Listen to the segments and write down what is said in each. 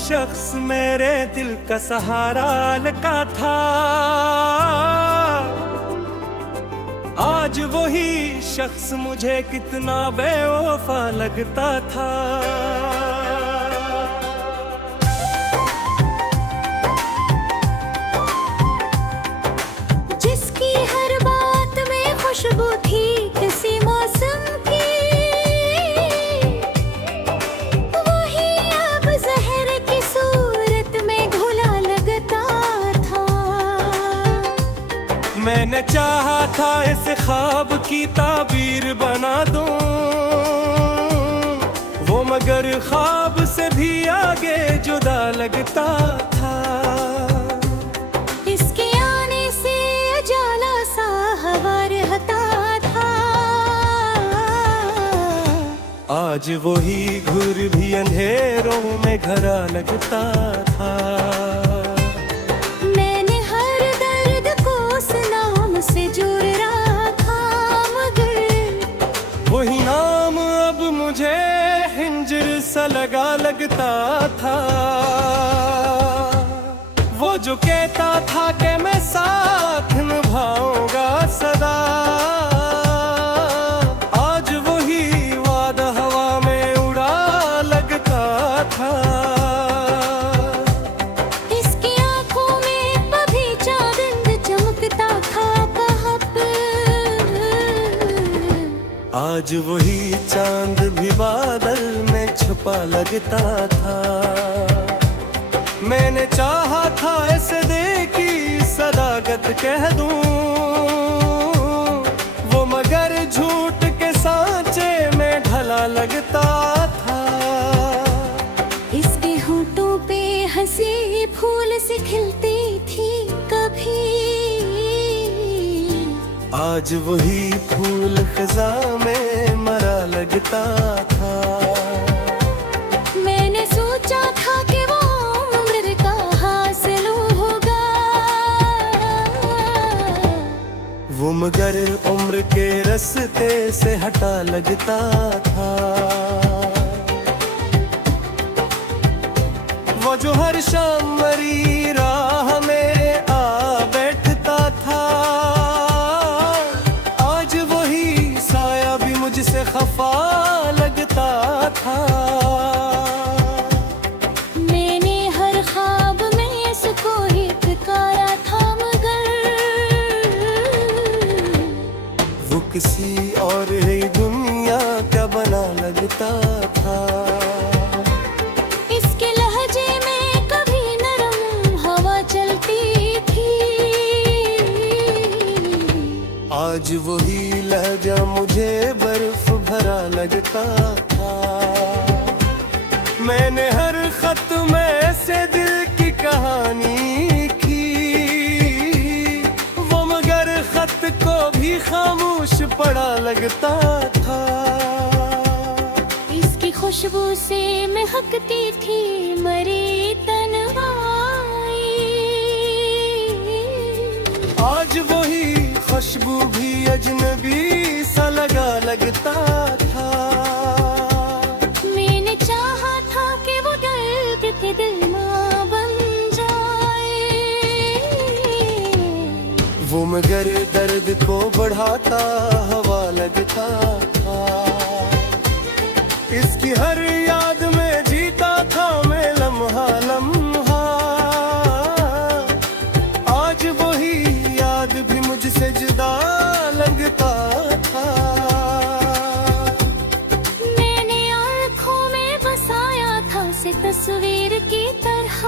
शख्स मेरे दिल का सहारा लगा था, आज वही शख्स मुझे कितना बेवफा लगता था। जिसकी हर बात में खुशबू थी किसी मौसम की, वही अब जहर की सूरत में घुला लगता था। मैंने चाहा था इस ख्वाब की ताबीर बना दूं, वो मगर ख्वाब से भी आगे जुदा लगता था। इसके आने से उजाला सा हवा रहता था, आज वही घूर भी अंधेरों में घरा लगता था। मैंने हर दर्द को उस नाम से जोड़ रखा, मगर वही नाम अब मुझे हिंजर सा लगा लगता था। वो जो कहता था कि मैं साथ निभाऊंगा सदा, आज वही वादा हवा में उड़ा लगता था। इसकी आंखों में कभी चांद चमकता था कहाँ पर, आज वही चांद भी बादल में छुपा लगता था। मैंने चाहा था ऐसे देखी सदाकत कह दूं, वो मगर झूठ के सांचे में ढला लगता था। इसके होठों पे हंसी फूल से खिलती थी कभी, आज वही फूल खिजा में मरा लगता था। मैंने सोचा था कि वो उम्र का हासिल होगा, वो मगर उम्र के रास्ते से हटा लगता था। वो जो हर शाम मरी राह में आ बैठता था, आज वही साया भी मुझसे खफा लगता था। मैंने हर ख्वाब में इसको ही पुकारा था, मगर वो किसी और ही दुनिया का बना लगता था। इसके लहजे में कभी नरम हवा चलती थी, आज वही लहजा मुझे बर्फ भरा लगता था। मैंने हर खत में से दिल की कहानी की, वो मगर खत को भी खामोश पड़ा लगता था। इसकी खुशबू से महकती थी मरी तन्हाई, आज वही खुशबू भी अजनबी सा लगा लगता था। मैंने चाहा था कि वो दर्द के दिल में बन जाए, वो मगर दर्द को बढ़ाता हवा लगता था। इसकी हर याद में जीता था मैं लम्हा लम्हा, आज वही याद भी मुझसे जुदा लगता था। मैंने आँखों में बसाया था उसे तस्वीर की तरह,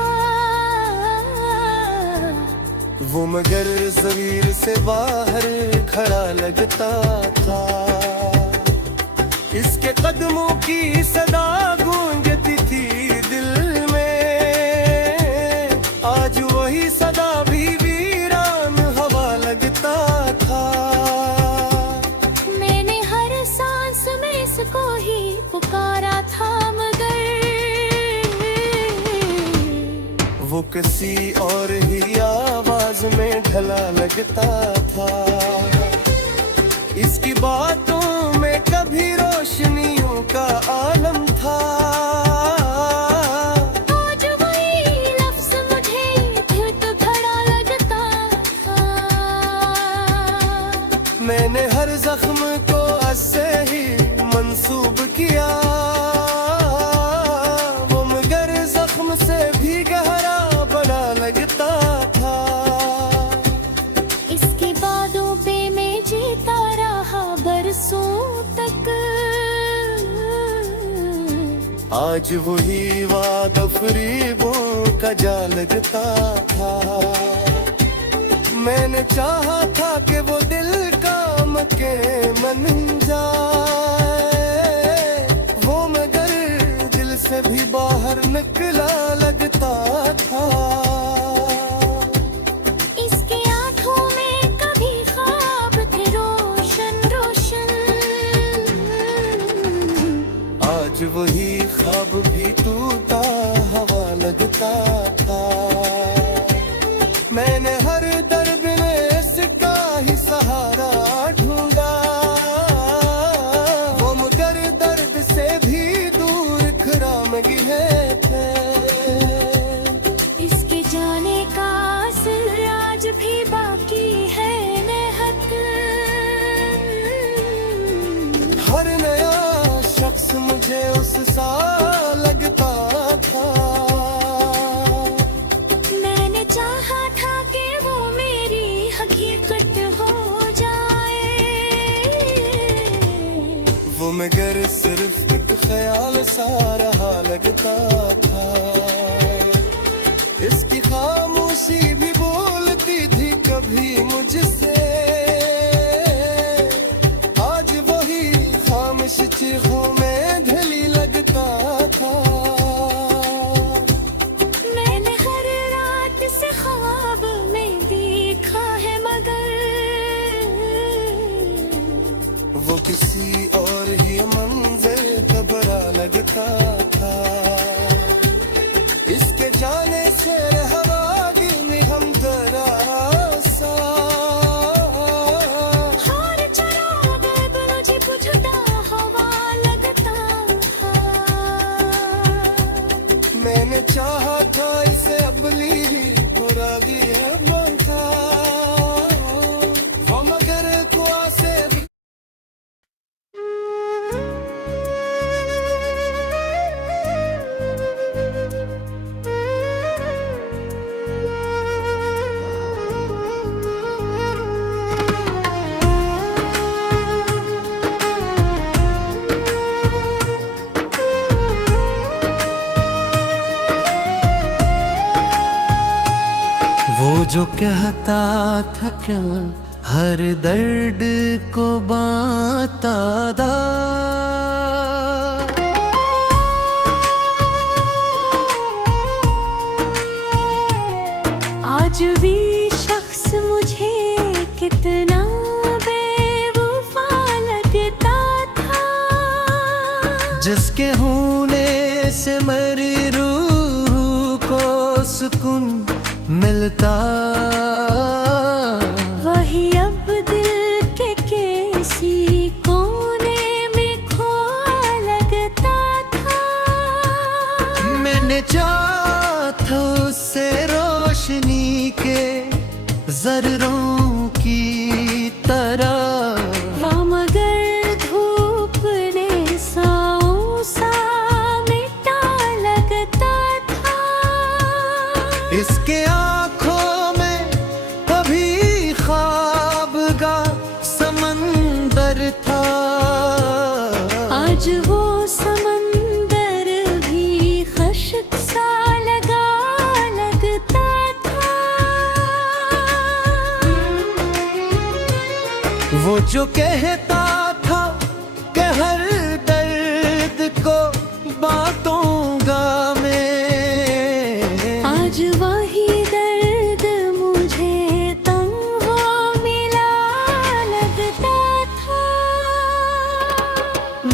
वो मगर ज़मीर से बाहर खड़ा लगता था। इसके कदमों की सदा गूंजती थी दिल में, आज वही सदा भी वीरान हवा लगता था। मैंने हर सांस में इसको ही पुकारा था, मगर वो किसी और ही आवाज में ढला लगता था। इसकी बातों में कभी रोशनियों का आलम था, आज वो जख्म को अससे ही मंसूब किया, वो मगर जख्म से भी गहरा बड़ा लगता था। इसके बादों पे मैं जीता रहा बरसों तक, आज वही वादा फरीबों का जा लगता था। मैंने चाहा था कि वो दिल का मके मन जाए, वो मगर दिल से भी बाहर निकला लगता था। इसके आंखों में कभी ख्वाब थे रोशन रोशन, आज वही ख्वाब भी टूटा हवा लगता था। मैंने हर दर्द में इसका ही सहारा ढूंढा, वो मगर दर्द से भी दूर खरामगी है थे। इसके जाने का असर आज भी बाकी है नेहत। हर नया शख्स मुझे उस सा लगता था। मैंने चाहा था कि वो मेरी हकीकत हो जाए, वो मगर सिर्फ एक ख्याल सा रहा लगता था। इसकी खामोशी भी बोलती थी कभी मुझसे, आज वही खामोश चीखों में ढली लगता था। मैंने हर रात से ख्वाब में देखा है मगर वो किसी और ही मंजर घबरा लगता था। इसके जाने से रहवागी में हम दरासा, हर चराग मुझे बुझता हवा लगता था। मैंने चाहा था इसे अबली बुरागी है बनता, वो मगर कुआ से वो जो कहता था क्या हर दर्द को बांटा था, आज भी शख्स मुझे कितना बेवफा लगता था। जिसके होने से मेरी रूह को सुकून मिलता, वही अब दिल के किसी कोने में खोया लगता था। मैंने चाहा था उससे रोशनी के जर्रों की तरह, वो मगर धूप ने साओं सा मिटा लगता था। इसके आँखों में कभी ख्वाब का समंदर था, आज वो समंदर भी खश्क सा लगा लगता था। वो जो कहता था कि हर दर्द को बांटूंगा मैं, आज वही दर्द मुझे तंग हो मिला लगता था।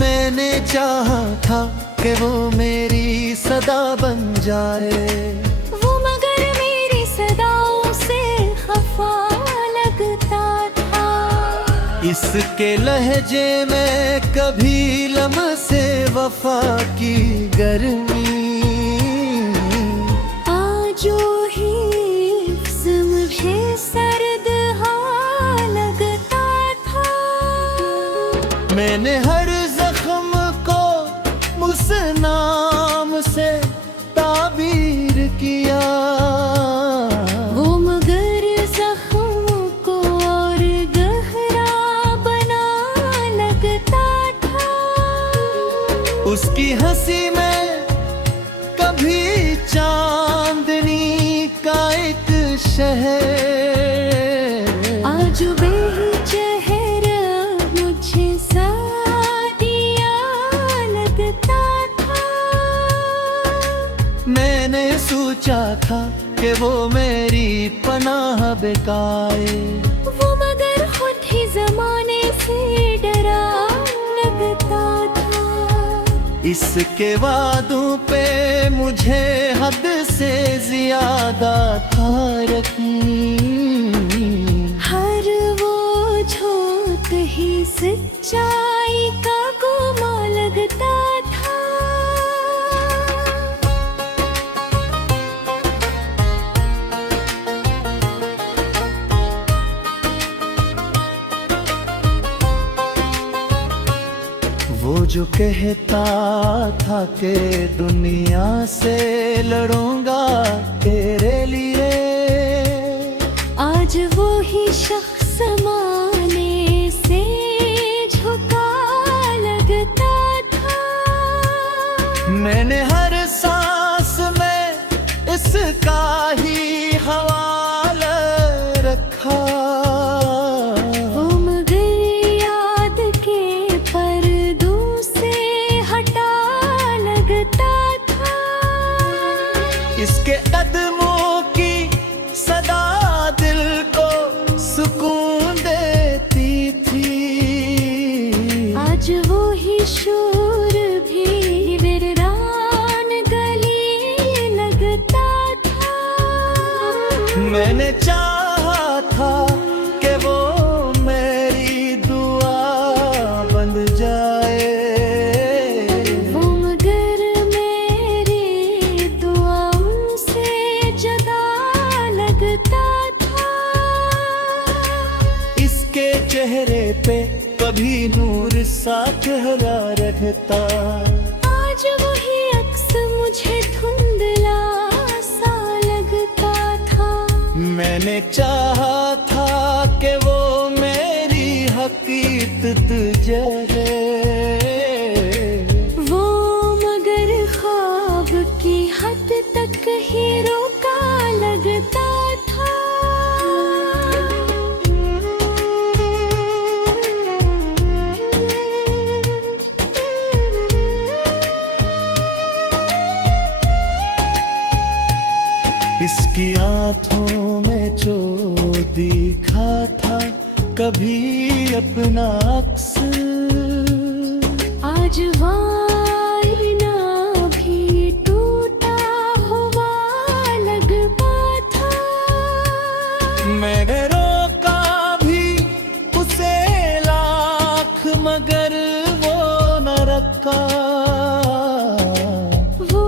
मैंने चाहा था कि वो मेरी सदा बन जाए, वो मगर मेरी सदाओं से खफा लगता था। इसके लहजे में कभी लम्से वफा की गर्मी, आजो ही मुझे सर्द हाँ लगता था। मैंने हर जख्म को उस नाम से ताबीर किया। वो मगर जख्म को और गहरा बना लगता था। उसकी हंसी में कभी चांदनी का एक शहर, आज बेचेहरा मुझे सादिया लगता था। मैंने सोचा था कि वो मेरी पनाह बेकाए, वो मगर खुद ही जमाने से डरा लगता था। इसके वादों पे मुझे हद से ज्यादा था यकीन। हर वो झूठ ही सच्चाई का गुमा लगता था। वो जो कहता था कि दुनिया से लड़ूंगा तेरे लिए, आज वो ही शख्स माने से झुका लगता था। मैंने हर सांस में इसका ही हवाला रखा। वो मगर याद के पर्दों से हटा लगता था। इसके कदमों की सदा दिल को सुकून देती थी। आज वो ही शोर भी वीरान गली लगता था। मैंने चाहा था कि वो मेरी दुआ बन जाए, वो मगर मेरी दुआओं से जुदा लगता था। इसके चेहरे पे कभी नूर सा चेहरा रहता। आज वही अक्स मुझे धुंधला सा लगता था। मैंने चाहा था कि वो मेरी हकीकत जरे, वो मगर ख्वाब की हद तक ही रोका लगता था। इसकी आंखों में जो दिखा था कभी अपना अक्स, आज वाइना भी टूटा हुआ लगता था। मैंने रोका भी उसे लाख मगर वो न रखा। वो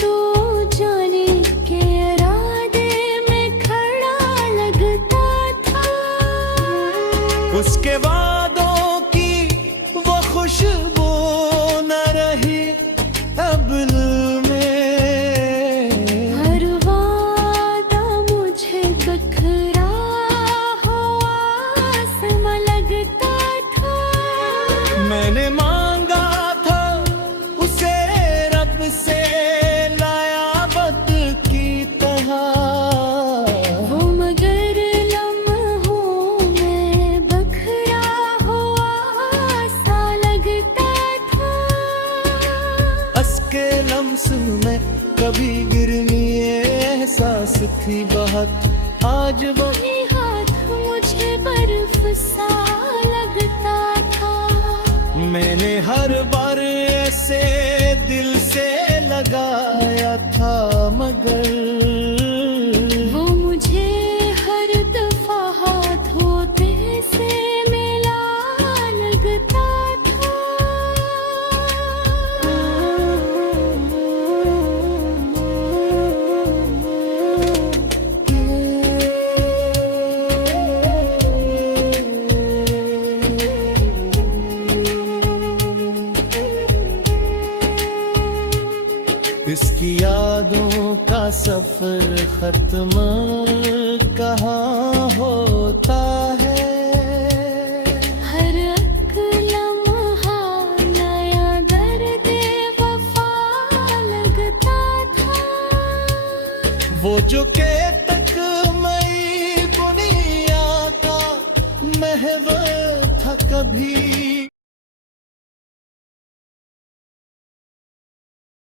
तो जाने के इरादे में खड़ा लगता था। उसके वादों की वो खुशबू न रही अब दिल में। हर वादा मुझे बखरा हुआ सा लगता था। मैंने मांगा था उसे रब से लाया बद की तरह। वो मगर लम्हों में बखरा हुआ सा लगता था। असके लम्स में कभी गिरनी एहसास थी बहुत, आज वो वही हाथ मुझे बर्फ सा लगता था। मैंने हर बार ऐसे दिल से लगाया था मगर वो मुझे हर दफा हाथ होते से मिला लगता था। इसकी यादों का सफर खत्म कहाँ होता है। हर एक लम्हा नया दर्द वफा लगता था। वो जो के तक मई दुनिया का महवर था कभी